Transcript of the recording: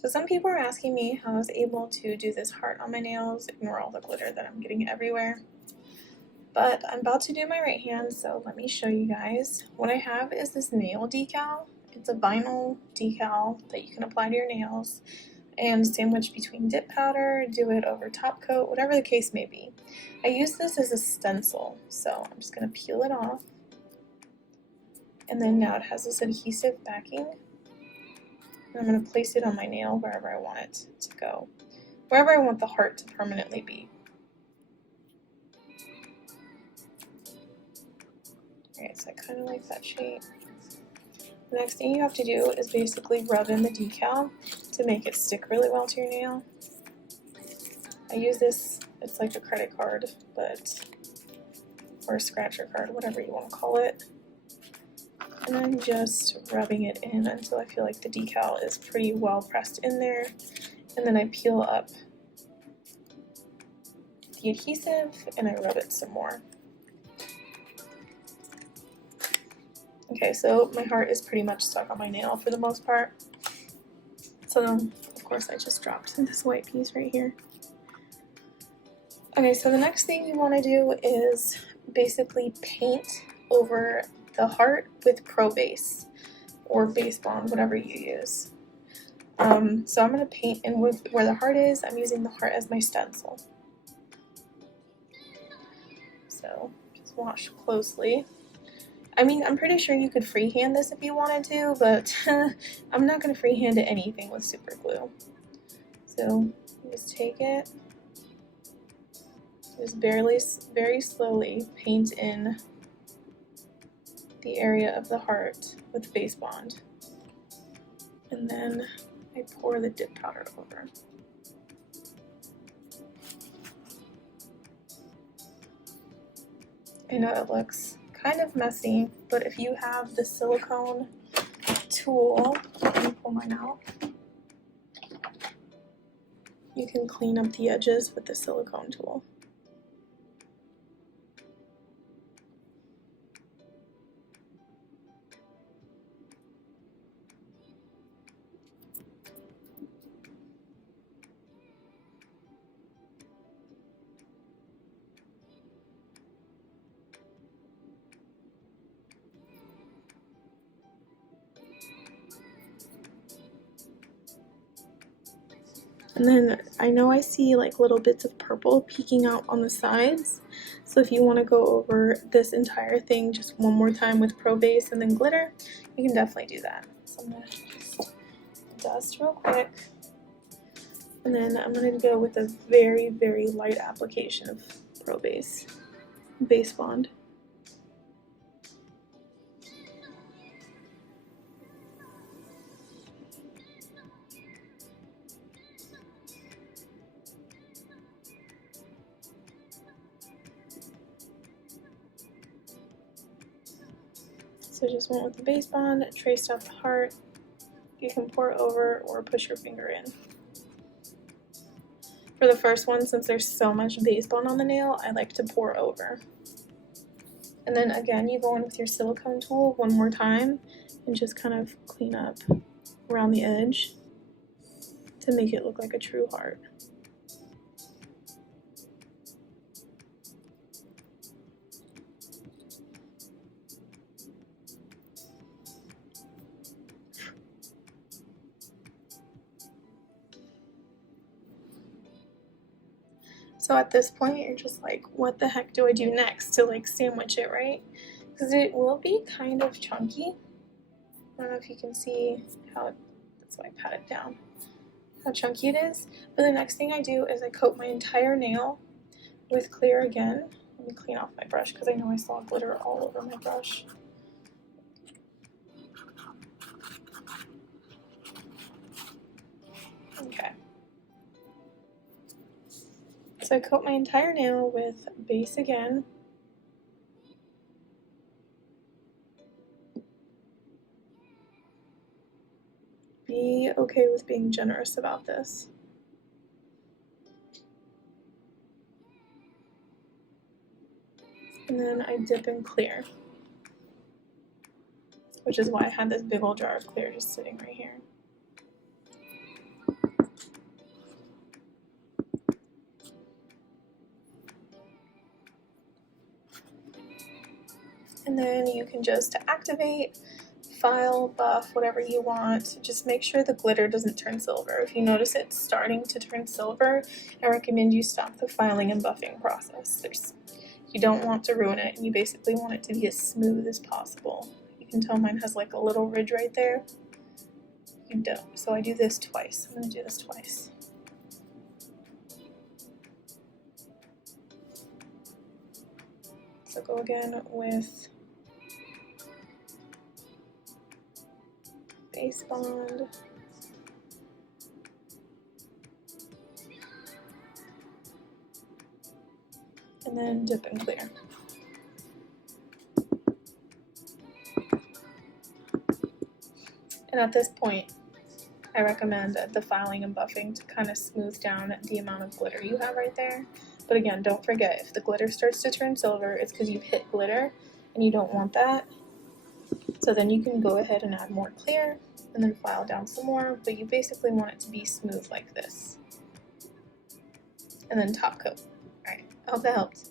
So some people are asking me how I was able to do this heart on my nails, ignore all the glitter that I'm getting everywhere. But I'm about to do my right hand, so let me show you guys. What I have is this nail decal. It's a vinyl decal that you can apply to your nails and sandwich between dip powder, do it over top coat, whatever the case may be. I use this as a stencil, so I'm just going to peel it off. And then now it has this adhesive backing. And I'm going to place it on my nail wherever I want it to go, wherever I want the heart to permanently be. Alright, so I kind of like that shape. The next thing you have to do is basically rub in the decal to make it stick really well to your nail. I use this, it's like a credit card, or a scratcher card, whatever you want to call it. And I'm just rubbing it in until I feel like the decal is pretty well pressed in there. And then I peel up the adhesive and I rub it some more. Okay, so my heart is pretty much stuck on my nail for the most part. So, of course, I just dropped this white piece right here. Okay, so the next thing you want to do is basically paint over the heart with Pro Base or Base Bond, whatever you use. So I'm going to paint in with where the heart is. I'm using the heart as my stencil. So just watch closely. I mean, I'm pretty sure you could freehand this if you wanted to, but I'm not going to freehand anything with super glue. So just take it, just very slowly paint in the area of the heart with Base Bond. And then I pour the dip powder over. I know it looks kind of messy, but if you have the Silicone Tool, let me pull mine out, you can clean up the edges with the Silicone Tool. And then I know I see like little bits of purple peeking out on the sides. So if you want to go over this entire thing just one more time with Pro Base and then glitter, you can definitely do that. So I'm going to just dust real quick. And then I'm going to go with a very, very light application of Pro Base Bond. So just went with the Base Bond, traced out the heart. You can pour over or push your finger in. For the first one, since there's so much Base Bond on the nail, I like to pour over. And then again, you go in with your Silicone Tool one more time and just kind of clean up around the edge to make it look like a true heart. So at this point, you're just like, what the heck do I do next to like sandwich it, right? Because it will be kind of chunky. I don't know if you can see how, that's why I pat it down, how chunky it is. But the next thing I do is I coat my entire nail with clear again. Let me clean off my brush because I know I saw glitter all over my brush. Okay. So I coat my entire nail with base again. Be okay with being generous about this. And then I dip in clear, which is why I had this big old jar of clear just sitting right here. And then you can just activate, file, buff, whatever you want. Just make sure the glitter doesn't turn silver. If you notice it's starting to turn silver, I recommend you stop the filing and buffing process. You don't want to ruin it, and you basically want it to be as smooth as possible. You can tell mine has like a little ridge right there. You don't. So I do this twice. I'm going to do this twice. So go again with base bond, and then dip and clear. And at this point, I recommend the filing and buffing to kind of smooth down the amount of glitter you have right there. But again, don't forget, if the glitter starts to turn silver, it's because you've hit glitter and you don't want that. So then you can go ahead and add more clear and then file down some more, but you basically want it to be smooth like this. And then top coat. Alright, I hope that helped.